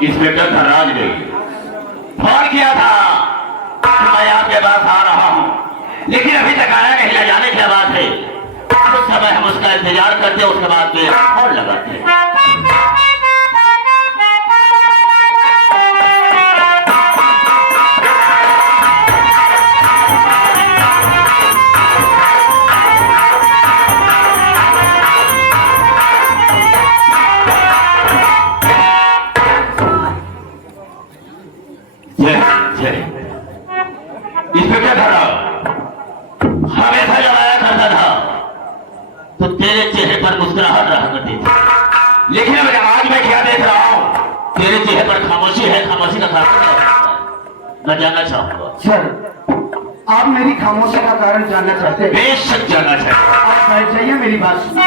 Inspector Dhanraj ने phone किया था कि मैं आपके पास आ रहा हूं, लेकिन अभी तक आया नहीं। न जाने क्या बात है। उस समय हम उसका इंतजार करते, उसके बाद में फोन लगाते। इंस्पेक्टर धनराज हमेशा जब आया करता था तो तेरे चेहरे पर मुस्कुराहट रहा करती थी, लेकिन आज मैं क्या देख रहा हूं, तेरे चेहरे पर खामोशी है। खामोशी का कारण मैं जानना चाहूंगा। सर, आप मेरी खामोशी का कारण जानना चाहते हैं? बेशक जानना चाहते। आप बैठ जाइए, मेरी बात सुनिए।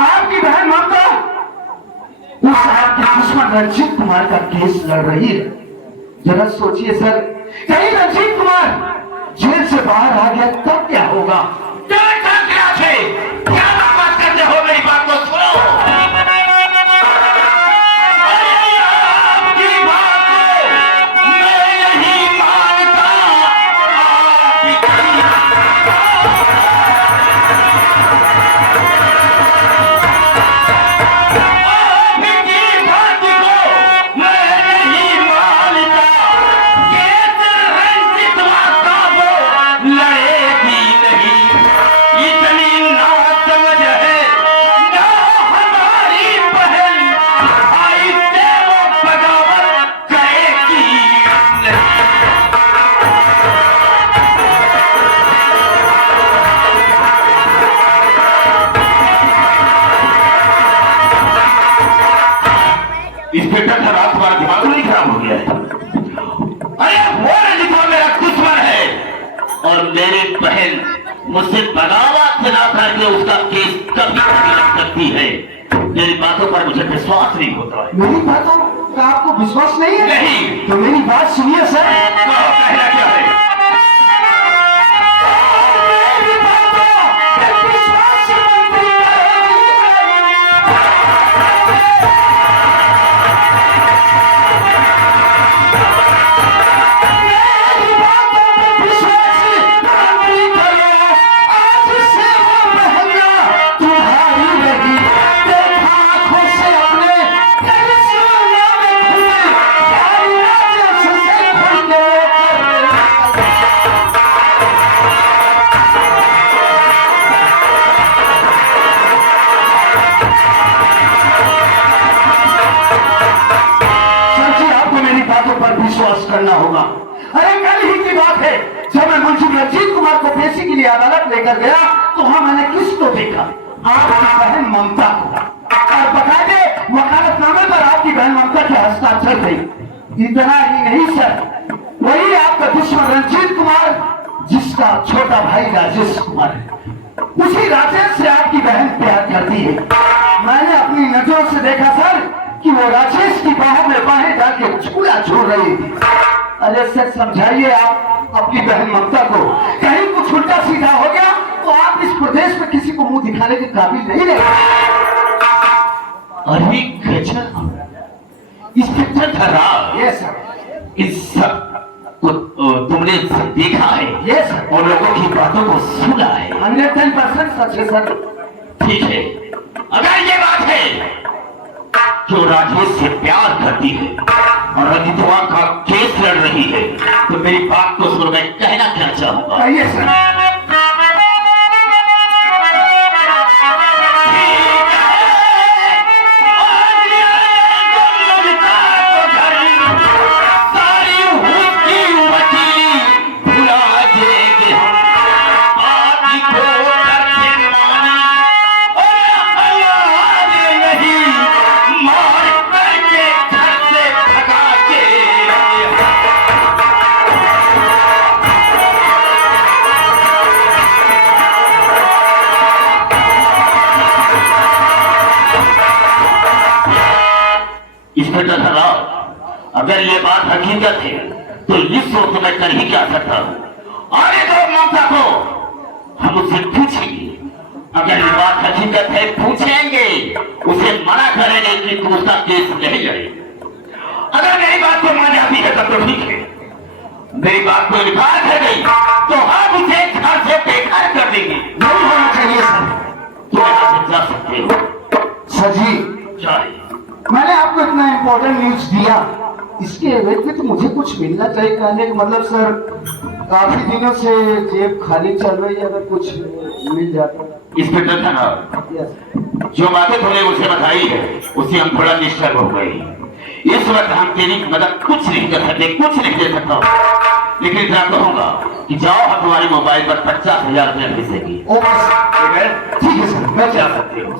आपकी बहन ममता उस आपके दुश्मन रंजीत कुमार का केस लड़ रही है। जरा सोचिए सर, कहीं रंजीत कुमार जेल से बाहर आ गया तब क्या होगा? क्या बात करते हो? मेरी बात को सुनो। इंस्पेक्टर धनराज, तुम्हारा दिमाग नहीं खराब हो गया है? अरे वो रंजीत मेरा दुश्मन है और मेरी बहन मुझसे बगावत ना करके उसका केस कभी नहीं लग सकती है। मेरी बातों पर मुझे विश्वास नहीं होता है। मेरी बातों का आपको विश्वास नहीं है? नहीं। तो मेरी बात सुनिए सर। कहना क्या है? विश्वास करना होगा। अरे कल ही की बात है, जब मैं मुंशी रंजीत कुमार को पेशी के लिए अदालत लेकर गया तो वहां मैंने किसको देखा? आपकी बहन ममता को। और बकायदे वकालतनामे पर आपकी बहन ममता के हस्ताक्षर थे। इतना ही नहीं सर, वही आपका दुश्मन रंजीत कुमार जिसका छोटा भाई राजेश कुमार है, उसी राजेश से आपकी बहन प्यार करती है। मैंने अपनी नजरों से देखा सर कि वो राजेश की बाहों में बाहें जाके झूला छोड़ रही थी। अरे सर समझाइए आप अपनी बहन ममता को, कहीं कुछ उल्टा सीधा हो गया तो आप इस प्रदेश में किसी को मुंह दिखाने के काबिल नहीं रहे। अरे गजब, इंस्पेक्टर धनराज, ये सर इस तुमने देखा है ये सर और लोगों की बातों को सुना है। 110% सच है सर। ठीक है, अगर ये बात है कि वो राजेश से प्यार करती है और रंजितवा का केस लड़ रही है, तो मेरी बात को सुन मैं कहना क्या चाहूंगा। कहिए सर। अगर ये बात हकीकत है तो इस वक्त मैं कर ही क्या सकता हूँ। आगे तो ममता को हम उससे पूछेंगे, अगर ये बात हकीकत है पूछेंगे, उसे मना करेंगे कि तू उसका केस नहीं लड़े। अगर मेरी बात को मान जाती है तब तो ठीक है, मेरी बात को इनकार कर गई तो हम उसे घर से बेकार कर देंगे। नहीं होना चाहिए सर। तो यहाँ से जा सकते हो सर जी, चाहिए मैंने आपको इतना इम्पोर्टेंट न्यूज दिया, इसके एवज में तो मुझे कुछ मिलना चाहिए। कहने का मतलब सर, काफी दिनों से जेब खाली चल रही है, अगर कुछ मिल जाता। इंस्पेक्टर साहब, जो बातें तुमने मुझे बताई है उससे हम थोड़ा डिस्टर्ब हो गए। इस वक्त हम तेरी मदद कुछ नहीं कर सकते, कुछ नहीं दे सकता, लेकिन इतना कहूंगा कि जाओ हम तुम्हारे मोबाइल पर 50,000 रुपया भेजेंगे। ओके सर, ठीक है सर, मैं जा सकते हो।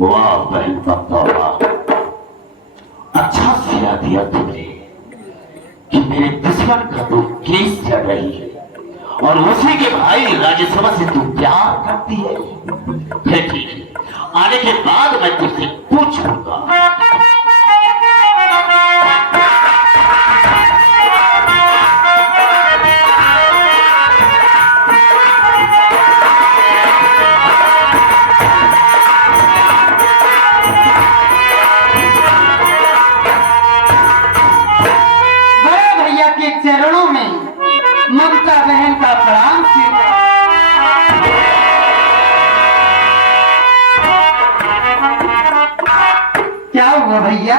वाह बहन वाह, अच्छा सिला दिया तुमने कि मेरे दुश्मन का तो केस चल रही है और उसी के भाई राज्यसभा से तू प्यार करती है। ठीक है, आने के बाद मैं तुझसे पूछूंगा। चरणों में ममता बहन का प्रणाम क्या हुआ भैया?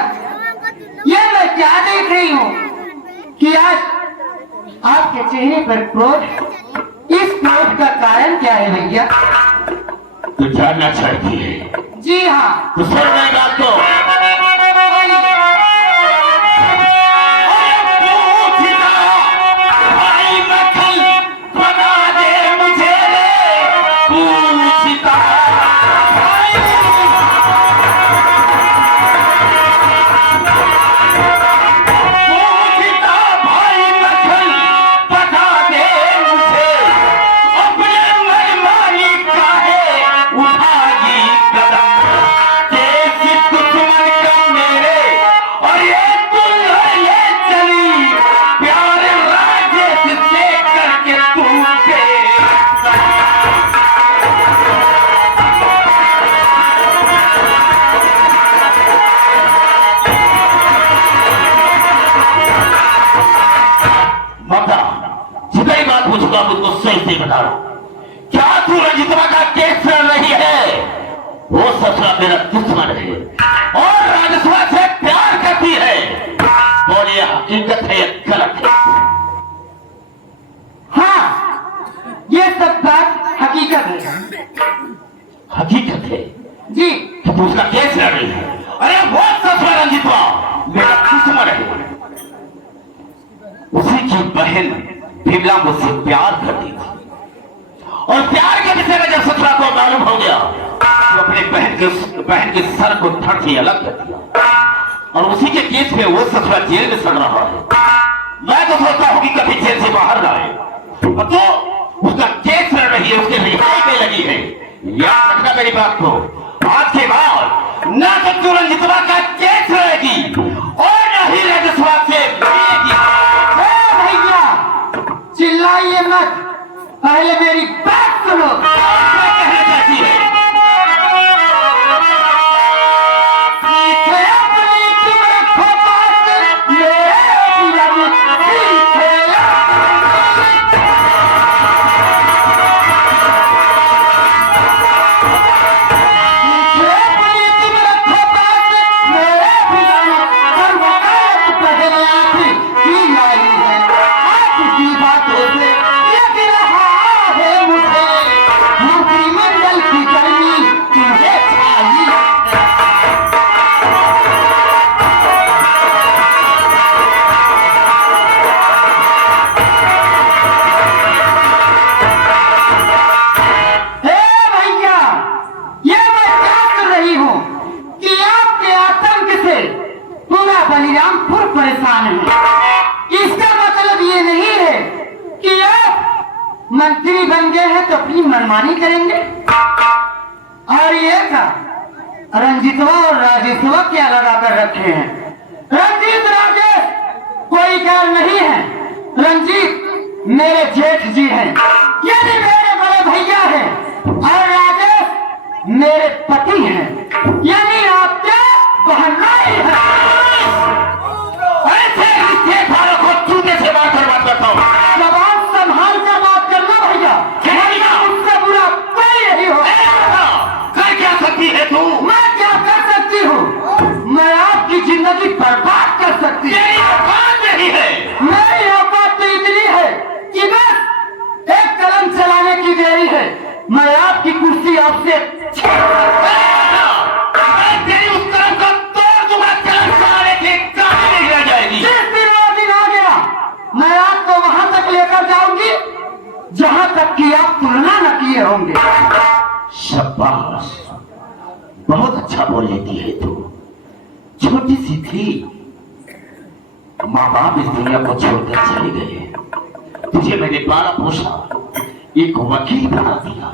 ये मैं क्या देख रही हूँ कि आज आपके चेहरे पर क्रोध, इस क्रोध का कारण क्या है भैया? तू जानना चाहती है? जी हाँ। तो सुन मेरी बात को। मुझको सही से बता, क्या तू रंजितवा का केस लड़ रही है? वो ससुरा मेरा दुश्मन है और राजसभा से प्यार करती है। बोल ये हकीकत है या गलत है? हाँ, ये सब बात हकीकत है। हकीकत है जी। तो तू उसका केस लड़ रही है? अरे वो ससुरा रंजितवा मेरा दुश्मन है, उसी की बहन बिमला मुझसे प्यार करती थी और प्यार के विषय में जब ससुरा को मालूम हो गया तो अपने बहन के सर को धड़ से अलग कर दिया और उसी के केस में वो ससुरा जेल में सड़ रहा है। मैं तो सोचता हूँ कि कभी जेल से बाहर ना आए, तो उसका केस लड़ रही है, उसके रिहाई में लगी है। याद रखना मेरी बात को, आज के बाद ना तो तू रंजितवा का केस लड़ेगी और न ही राजसभा से मिलेगी। चिल्लाइए मत, पहले मेरी बात सुनो। क्या कहना चाहती है? बलिरामपुर परेशान है। इसका मतलब ये नहीं है कि आप मंत्री बन गए हैं तो अपनी मनमानी करेंगे। और ये का रंजीतवा और राजेशवा क्या लगा कर रखे हैं? रंजीत राजेश कोई गैर नहीं है। रंजीत मेरे जेठ जी हैं, यानी मेरे बड़े भैया हैं। और राजेश मेरे पति हैं, यानी आपके बहनाई हैं। ऐसे रिश्ते वालों को चूते से बात करता हूँ। जबान संभाल कर बात करना भैया, उससे बुरा कोई नहीं हो। कर क्या सकती है तू? मैं क्या कर सकती हूँ? मैं आपकी जिंदगी बर्बाद कर सकती हूँ। तेरी औकात नहीं है। मेरी औकात तो इतनी है कि बस एक कलम चलाने की देरी है, मैं आपकी कुर्सी आपसे मैं तेरी उस कलम को तोड़ दूंगा। कलम चलाने की काम नहीं रह जाएगी। जिस दिन वो दिन आ गया, मैं आपको वहां तक लेकर जाऊंगी जहां तक कि आप तुलना न किए होंगे। शाबाश, बहुत अच्छा बोल लेती है तू। छोटी सी थी, माँ बाप इस दुनिया को छोड़कर चले गए। तुझे मैंने पाला पोसा, एक वकील बना दिया,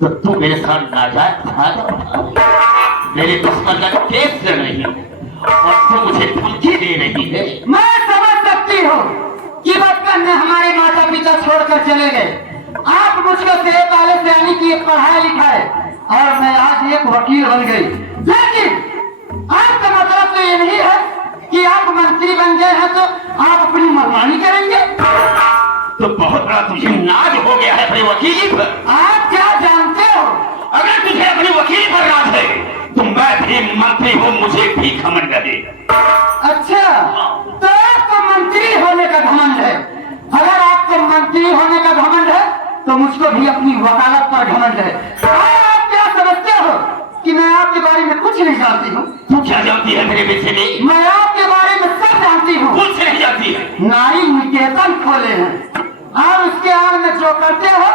तो तू मेरे साथ नाजायज फायदा उठा रही। मेरे दुश्मन का केस लड़ रही है और तू मुझे धमकी दे रही है। मैं समझ सकती हूँ कि बचपन में हमारे माता पिता छोड़कर चले गए। आप मुझको सेहत वाले से यानी कि पढ़ाया लिखा है और मैं आज एक वकील बन गई। लेकिन आपका मतलब तो ये नहीं है कि आप मंत्री बन गए हैं तो आप अपनी मनमानी करेंगे। तो बहुत बड़ा तुझे नाज हो गया है अपनी वकीली पर। आप क्या जानते हो? अगर तुझे अपनी वकीली पर नाज है तो मैं भी मंत्री हूँ, मुझे भी घमंड है। अच्छा, तो आपको मंत्री होने का घमंड है। अगर आपको मंत्री होने का घमंड है तो मुझको भी अपनी वकालत पर घमंड है। और आप क्या समझते हो कि मैं आपके बारे में कुछ नहीं जानती हूँ? तू क्या जानती है मेरे पीछे में? मैं आपके बारे में सब जानती हूँ। कुछ नहीं जानती है। नारी निकेतन खोले हैं और उसके आड़ में जो करते हो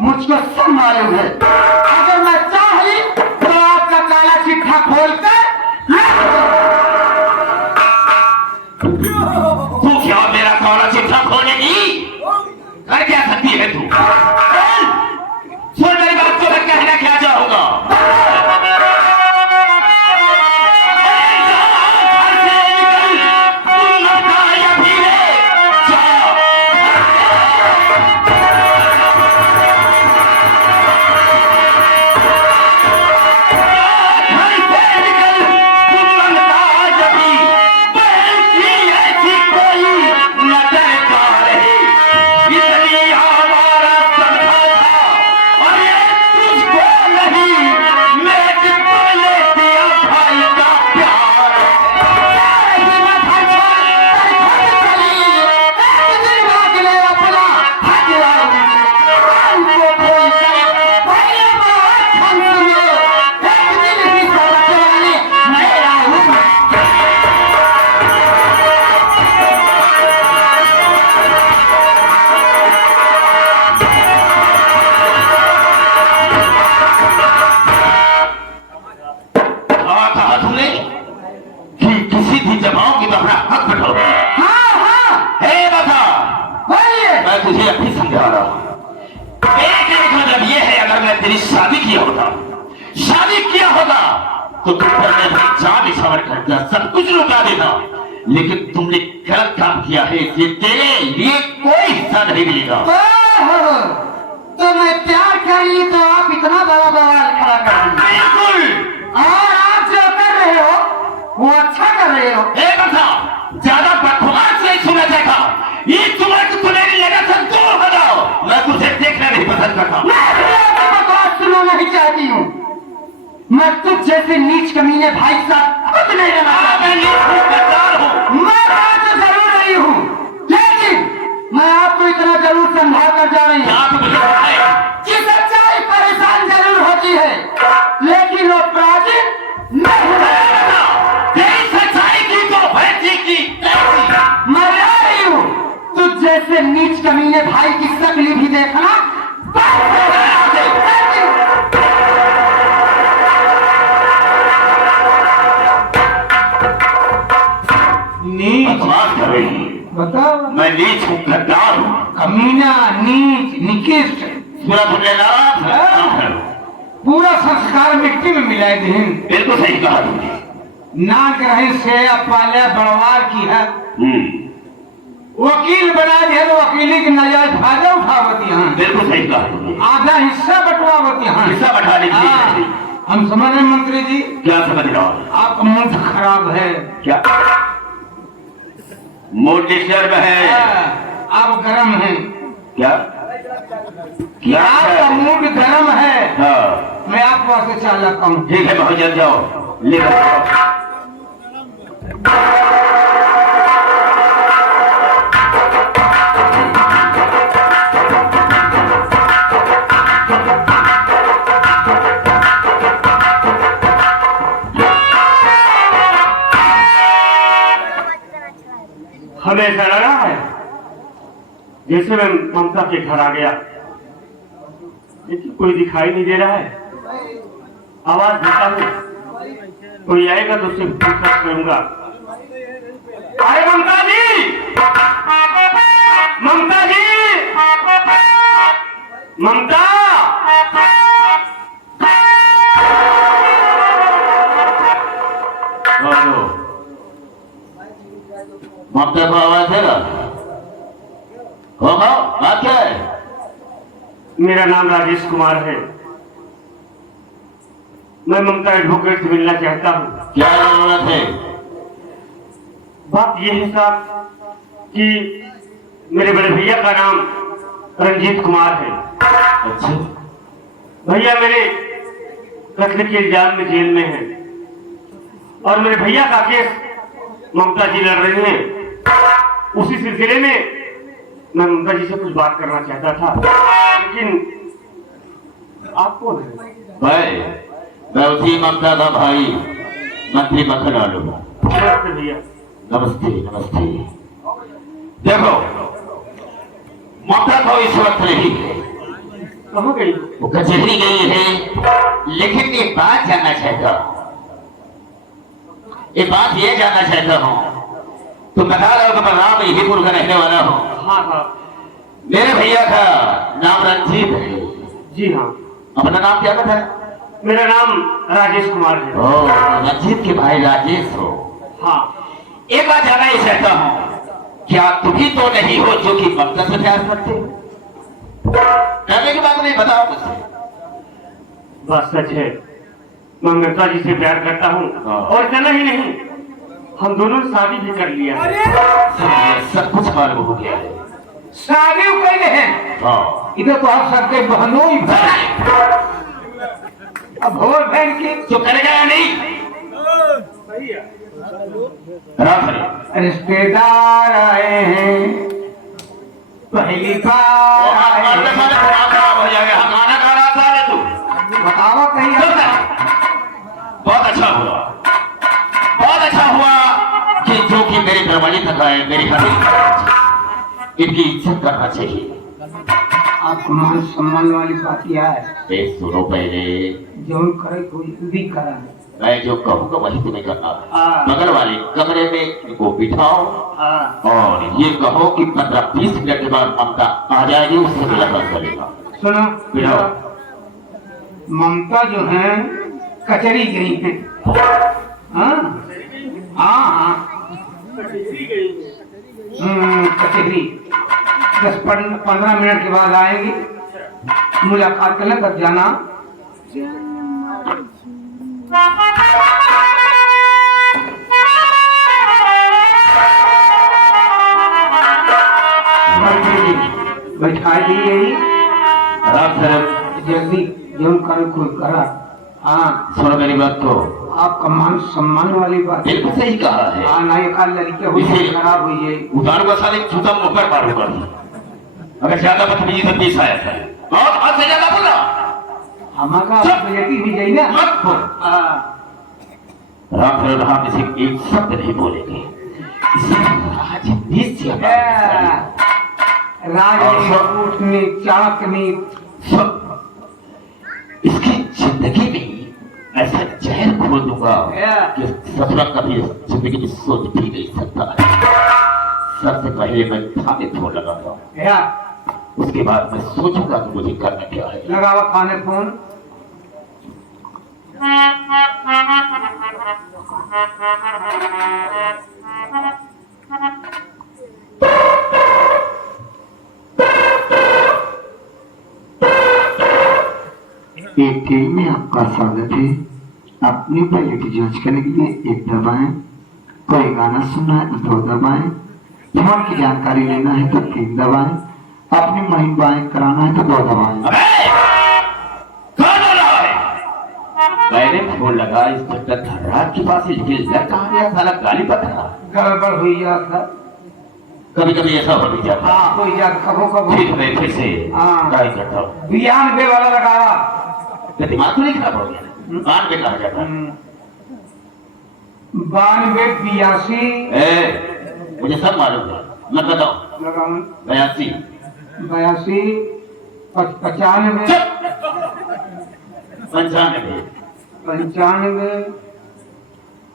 मुझको सब मालूम है। अगर मैं चाही तो आपका काला चिट्ठा खोलकर तू क्या मेरा काला चिट्ठा खोलेगी? कर क्या सकती है तू? सुन मेरी बात को, मैं कहना क्या चाहूंगा। तुझे अभी समझा रहा हूं। एक मतलब यह है, अगर मैं तेरी शादी किया होता तो तुम पर मैं जान निछावर करता, सब कुछ लुटा देता। लेकिन तुमने गलत काम किया है, इसलिए तेरे लिए कोई हिस्सा नहीं मिलेगा। तो मैं प्यार कर ली तो आप इतना बड़ा बवाल खड़ा कर दी। बिल्कुल। और आप जो कर रहे हो वो अच्छा कर रहे हो। एक था ज्यादा बकवास नहीं सुना चाहता। ये तुम्हें तुम्हें लगा था दूर हो जाओ। मैं तुझे देखना नहीं पसंद करता। मैं बकवास सुनना नहीं चाहती हूँ। मैं तुझ जैसे नीच कमीने भाई साहब खुद नहीं रहना चाहता। मैं तो जरूर रही हूँ, लेकिन मैं आपको इतना जरूर समझा कर जा रही हूँ कि सच्चाई परेशान जरूर होती है, लेकिन वो प्राचीन नहीं है। तेरी सच्चाई की तो भैंसी की तैसी। मैं जा रही हूँ, तुझ जैसे नीच कमीने भाई की शक्ल भी देखना बंद हो गया। नीच बकवास कर रही है। बताओ। मैं नीच हूँ, गद्दार हूँ, कमीना, नीच, निकृष्ट, पूरा तुमने नाराज है। पूरा संस्कार मिट्टी में मिलाए दिन। बिल्कुल सही कहा तुमने। नाक रहे से पाले बड़वार की है, वकील बना दिया तो वकीली की नजायज फायदा उठावत यहाँ। बिल्कुल सही कहा तुमने। आधा हिस्सा बंटवावत यहाँ। हिस्सा बटा लीजिए। हम समझ रहे मंत्री जी। क्या समझ रहा हूँ? आपका मूड खराब है क्या मूड डिस्टर्ब है? आप गर्म हैं क्या क्या आपका मूड गर्म है। हाँ मैं आपको वहां से चालक हूँ। ठीक है, बहुत जल्द जाओ, लेकर जाओ। हमें ऐसा लगा है जैसे मैं ममता के घर आ गया, लेकिन कोई दिखाई नहीं दे रहा है। आवाज देता हूँ, कोई आएगा तो उससे पूछना करूंगा। अरे ममता जी, ममता जी, ममता। ममता को आवाज देगा? होगा, बात क्या है? मेरा नाम राजेश कुमार है, मैं ममता एडवोकेट से मिलना चाहता हूँ। क्या जरूरत है? बात यह है साहब कि मेरे बड़े भैया का नाम रंजीत कुमार है। अच्छा, भैया मेरे कत्ल के इल्जाम में जेल में हैं और मेरे भैया का केस ममता जी लड़ रही हैं। उसी सिलसिले में मैं ममता जी से कुछ बात करना चाहता था, लेकिन आप कौन है? मैं उसी ममता का भाई मंत्री मक्खन आलू। नमस्ते भैया। नमस्ते नमस्ते। देखो, ममता को इस वक्त नहीं है, कहाँ गई? वो कचहरी गई है। लेकिन एक बात जानना चाहता हूँ, एक बात ये जानना चाहता हूँ, तुम बता रहे हो कि मैं राम यहीपुर का रहने वाला हूँ। हाँ हाँ। मेरे भैया का नाम रंजीत है। जी हाँ। अपना नाम क्या बताया? मेरा नाम राजेश कुमार है। ओ, रंजीत के भाई राजेश हो। हाँ। एक बात जानना ही चाहता हूँ, क्या तुम ही तो नहीं हो जो कि ममता से प्यार करते हो? करने की बात नहीं, बताओ मुझसे। बात सच है, मैं ममता जी से प्यार करता हूँ। हाँ। और इतना ही नहीं, हम दोनों ने शादी भी कर लिया है। सब कुछ मालूम हो गया है। शादी कैले हैं? हाँ। इधर तो आप सबके बहनों ही अब हो बहन की तो करेगा या नहीं? राम हरे। रिश्तेदार आए हैं, पहली बार आए हैं। खराब हो जाएगा। हम खाना खा रहा था रे तू। बतावा कहीं बहुत अच्छा हुआ, बहुत अच्छा हुआ कि जो कि मेरे घरवाली तक आए, मेरी खातिर इनकी इज्जत करना चाहिए। आप मान सम्मान वाली बात क्या है? देख सुनो, पहले जो करे कोई भी करा। मैं जो कहूँगा वही तुम्हें करना है। हाँ। बगल वाले कमरे में इनको बिठाओ और ये कहो कि 15-20 मिनट के बाद ममता आ जाएगी, उससे मुलाकात करेगा। सुनो, बिठाओ। ममता जो है कचहरी गई है। हाँ हाँ, कचहरी 10-15 मिनट के बाद आएंगी, मुलाकात करने तब जाना। बैठा दी यही जल्दी जो करे कोई करा। हाँ सुनो मेरी बात को, आपका मान सम्मान वाली बात है। बिल्कुल सही कहा है। हाँ ना, एक लड़के हुई इसे- खराब हुई है। उतारू का साले जूता मुंह पर मारूंगा अगर ज्यादा बदतमीजी से पेश आया था। और हद से ज्यादा बोला हमारा बेटी भी गई ना। मत बोल। राम फिर हम इसे एक शब्द नहीं बोलेंगे। इसे राजनीति से राजनीति चाकनी सब इसकी जिंदगी में ऐसा जहर खोल दूंगा कि ससुरा कभी जिंदगी में सोच भी नहीं सकता। सबसे पहले मैं थाने फोन लगाता हूँ, क्या उसके बाद मैं सोचूंगा कि मुझे करना क्या है। लगावा थाने फोन। एक टीम में आपका स्वागत है। अपनी पहले की जांच करने के लिए एक दबाएं, कोई गाना सुनना है तो 2 दबाएं, फोन की जानकारी लेना है तो 3 दबाएं, अपनी मुहिम बाएं कराना है तो 2 दबाएं। अबे! कौन बोल रहा है? मैंने फोन लगा इंस्पेक्टर धर्राज के पास, लेकिन लड़का आ गया, साला गाली बक रहा। गड़बड़ हुई जाता। कभी कभी ऐसा हो भी जाता है। हाँ हुई जाता, कबो कबो। ठीक है, फिर से हाँ। ट्राई करता हूँ। 92 वाला लगावा। तो दिमाग तो नहीं खराब हो गया? 92 कहा जाता है। 92 82 ए, मुझे सब मालूम है, मत बताओ। लगाऊं 82 82 95 चुप! 95 95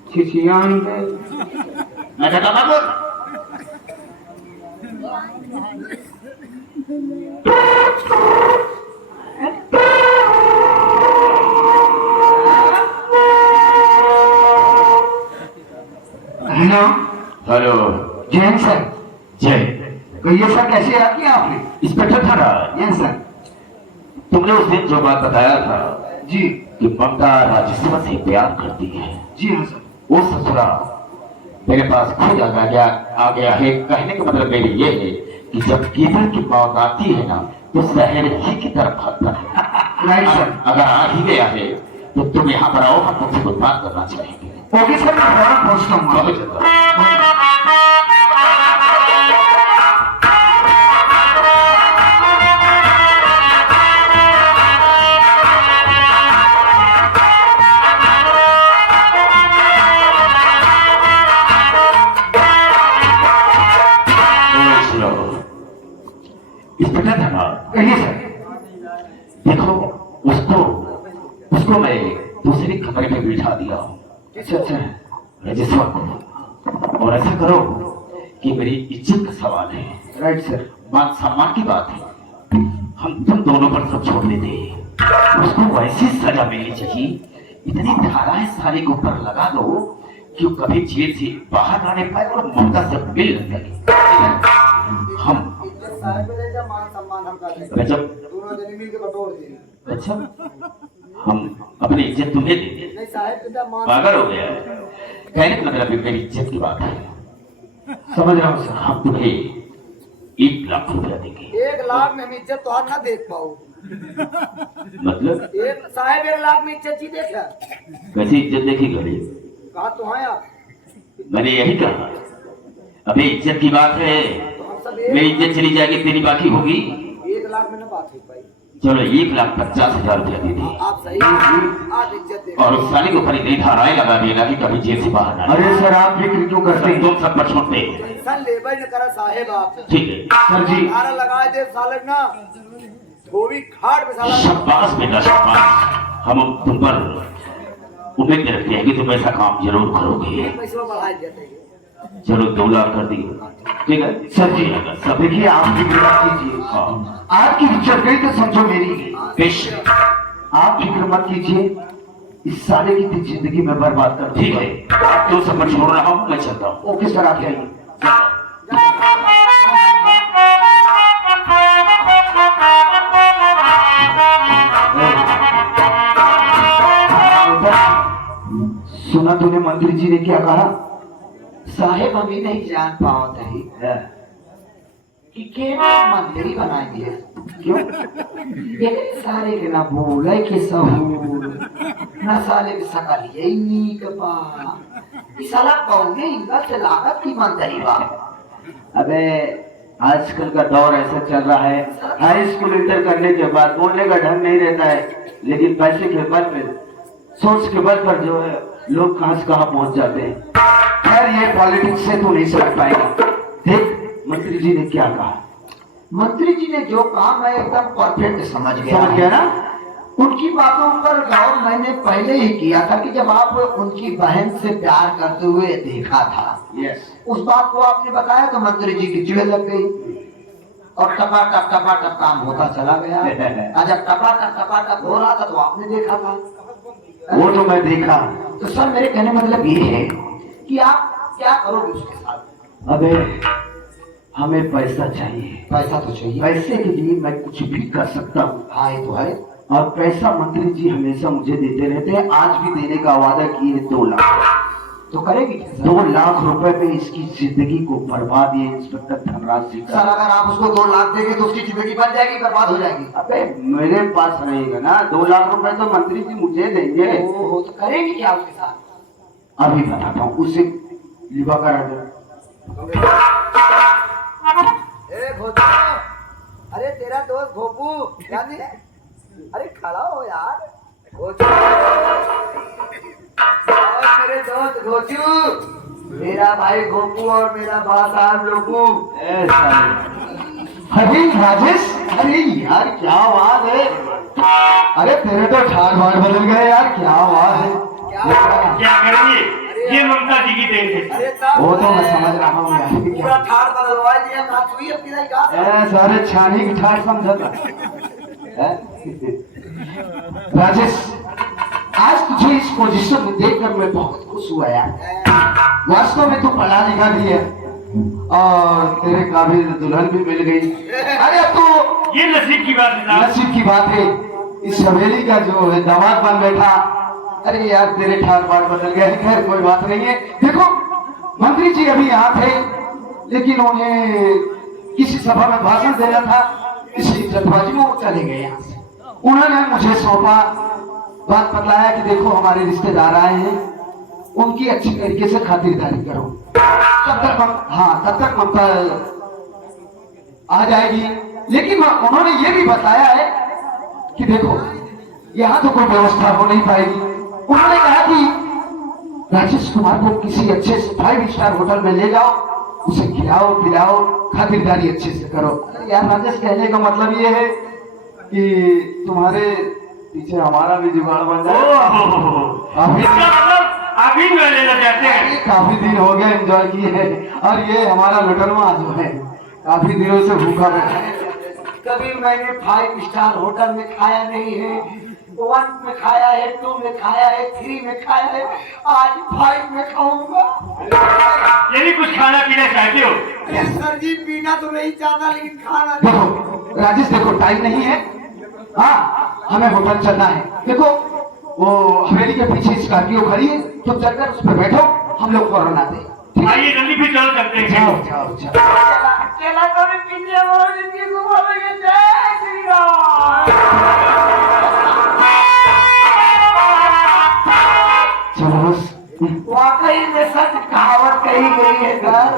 96 मैं कहता था बोल। Hello hello, Jain sir. जय। कहिए सर, कैसे याद किया आपने? Inspector Dharraj, yes sir. तुमने उस दिन जो बात बताया था जी कि ममता राजस्व से प्यार करती है, जी हाँ सर। वो ससुरा मेरे पास खुद आ गया है। कहने का मतलब मेरी ये है कि जब केवल की मौत आती है ना, तो शहर ही की तरफ भागता है। Right sir. अगर आ ही गया है तो तुम यहाँ पर आओ, हम तुमसे कुछ बात करना चाहेंगे। ओके सर, मैं फौरन पहुंचता हूँ। बहुत अच्छा। इंस्पेक्टर धर्राज, कहिए सर। देखो उसको मैं दूसरी कमरे में बिठा दिया हूँ। अच्छा अच्छा। राजस्व को, और ऐसा करो कि मेरी इज्जत का सवाल है, राइट सर। मान सम्मान की बात है, हम तुम दोनों पर सब छोड़ देते हैं। उसको वैसी सजा मिलनी चाहिए, इतनी धाराएं सारे के ऊपर लगा दो कि वो कभी जेल से बाहर आने पाए और ममता से मिल न सके। हम गजब, अच्छा, हम अपनी इज्जत तुम्हें देंगे? पागल हो गया है? कहने का मतलब मेरी इज्जत की बात है। समझ रहा हूँ सर। हम तुम्हें 1 लाख रुपया देंगे। 1 लाख में हम इज्जत तो ना देख पाओ। मतलब साहेब 1 लाख में इज्जत ही देखा। कैसी इज्जत देखी गई? कहा तो है आप। मैंने यही कहा, अभी इज्जत की बात है। तो हम सब मेरी इज्जत चली जाएगी, तेरी बाकी होगी। 1 लाख में ना बात है भाई। चलो 1,50,000 रुपया दे दी, आप सही आप इज्जत दे। और उस साले को खरीद नहीं धाराएं लगा देना कि कभी जेल से बाहर ना आए। अरे सर, आप फिक्र क्यों करते हैं? तुम सब पर छोड़ते। इंसान लेबर न करा साहेब आप। ठीक है सर जी। नारा लगाए दे साले ना, धोबी खाट में साला। शाबाश बेटा शाबाश। हम तुम पर उम्मीद रखते हैं कि तुम ऐसा काम जरूर करोगे। पैसे में बढ़ाए देते हैं। चलो 2 लाख कर दिए, ठीक है सर जी। सब देखिए, आप फिक्र मत कीजिए। हाँ, आपकी इज्जत गई तो समझो मेरी। पेश। आप फिक्र मत कीजिए, इस साले की तो जिंदगी में बर्बाद कर ठीक दूंगा। है, तुम सब पर छोड़ रहा हूँ, मैं चलता हूँ। ओके सर, आप जाइए। सुना तूने मंत्री जी ने क्या कहा? साहेब अभी नहीं जान पाओ थे कि के मंत्री बना दिए। क्यों? ये सारे के ना बोले के सहूर ना साले के सकल यही नीक पा। इस साला कौन इनका से लागत की मंत्री बा। अबे आजकल का दौर ऐसा चल रहा है, हाई स्कूल इंटर करने के बाद बोलने का ढंग नहीं रहता है, लेकिन पैसे के बल पे, सोच के बल पर जो है लोग कहां से कहां पहुंच जाते हैं। खैर, ये पॉलिटिक्स से तो नहीं समझ पाएगा। देख मंत्री जी ने क्या कहा। मंत्री जी ने जो काम है एकदम परफेक्ट समझ गया। समझ गया ना? उनकी बातों पर गौर मैंने पहले ही किया था कि जब आप उनकी बहन से प्यार करते हुए देखा था, यस, उस बात को आपने बताया तो मंत्री जी की चिढ़ लग गई और टपा टप काम होता चला गया। और जब टपा टप हो रहा था तो आपने देखा था। वो तो मैं देखा। तो सर मेरे कहने मतलब ये है कि आप क्या करोगे उसके साथ? अबे हमें पैसा चाहिए, पैसा तो चाहिए। पैसे के लिए मैं कुछ भी कर सकता हूँ। हाँ ये तो है। और पैसा मंत्री जी हमेशा मुझे देते रहते हैं, आज भी देने का वादा किए हैं 2 लाख। तो करेगी क्या सर? 2 लाख रुपए में इसकी जिंदगी को बर्बाद ये इंस्पेक्टर धनराज सिंह का। सर अगर आप उसको 2 लाख देंगे तो उसकी जिंदगी बन जाएगी, बर्बाद हो जाएगी। अबे मेरे पास रहेगा ना 2 लाख रुपए तो मंत्री जी मुझे देंगे। ओहो, तो करेंगे क्या उसके साथ? अभी बताता हूँ, उसे लिवा करा दो। अरे तेरा दोस्त भोपू यानी, अरे खड़ा हो यार। और मेरे दोस्त घोचू, मेरा भाई गोपू और मेरा बड़ा साहब लोगू। अरे राजेश, अरे यार क्या बात है। अरे तेरे तो ठाट बाट बदल गए यार, क्या बात है। क्या करेंगे, ये ममता जी की देन है। अरे साहब, वो तो मैं समझ रहा हूँ यार। पूरा ठाड़ बदलवा दिया, बात हुई अपनी नहीं कहा। सारे छानी की ठाट समझा था। राजेश, आज तुझे इस पोजीशन में देखकर मैं बहुत खुश हुआ यार। वास्तव में तू पढ़ा लिखा भी है और तेरे काबिल दुल्हन भी मिल गई। अरे अब तो ये नसीब की बात है। नसीब की बात है। इस हवेली का जो है दामाद बन बैठा। अरे यार तेरे ठाट बाट बदल गए। खैर कोई बात नहीं है। देखो मंत्री जी अभी यहाँ थे, लेकिन उन्हें किसी सभा में भाषण देना था, इसी जल्दबाजी में वो चले गए यहाँ से। उन्होंने मुझे सौंपा, बात बतलाया कि देखो हमारे रिश्तेदार आए हैं, उनकी अच्छी तरीके से खातिरदारी करो। तब तक ममता आ जाएगी। लेकिन उन्होंने ये भी बताया है कि देखो यहाँ तो कोई व्यवस्था हो नहीं पाएगी। उन्होंने कहा कि राजेश कुमार को किसी अच्छे से 5 स्टार होटल में ले जाओ, उसे खिलाओ पिलाओ, खातिरदारी अच्छे से करो। यार राजेश, कहने का मतलब ये है कि तुम्हारे पीछे हमारा भी जुगाड़ बन जाए। अभी मैं लेना चाहते हैं। काफी दिन हो गए एंजॉय किए हैं, और ये हमारा लुटरमा जो है काफी दिनों से भूखा बैठा है। कभी मैंने 5 स्टार होटल में खाया नहीं है। 1 में खाया है, 2 में खाया है, 3 में खाया है, आज 5 में खाऊंगा। यदि कुछ खाना पीना चाहते हो? सर जी पीना तो नहीं चाहता, लेकिन खाना। देखो राजेश, देखो टाइम नहीं है। हाँ हमें होटल चलना है। देखो वो हवेली के पीछे स्कॉर्पियो खड़ी है, तो चलकर उस पर बैठो, हम लोग फौरन आते हैं। आइए जल्दी फिर चल सकते हैं। जाओ जाओ जाओ। केला तो भी पीछे वो जिंदगी घुमावेंगे। जय श्री राम। चलो बस। वाकई में सच कहावत कही गई है सर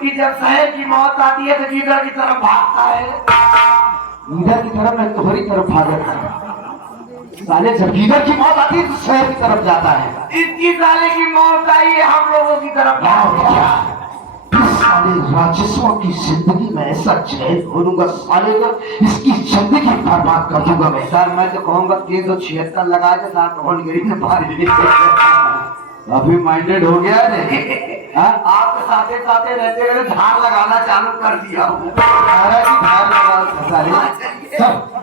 कि जब शहर की मौत आती है तो जिधर की तरफ भागता है। इधर की तरफ मैं तुम्हारी तरफ भागता साले। जब इधर की मौत आती है तो शहर की तरफ जाता है। इसकी साले की मौत आई है, हम लोगों की तरफ भागता। इस साले राजस्व की जिंदगी में ऐसा चैन खोलूंगा साले को, इसकी जिंदगी बर्बाद कर दूंगा मैं। सर मैं तो कहूँगा 376 लगा के साथ गिरी में मार अभी माइंडेड हो गया है। आपके साथे साथे रहते हुए धार लगाना चालू कर दिया हूँ। धार लगा साले। सब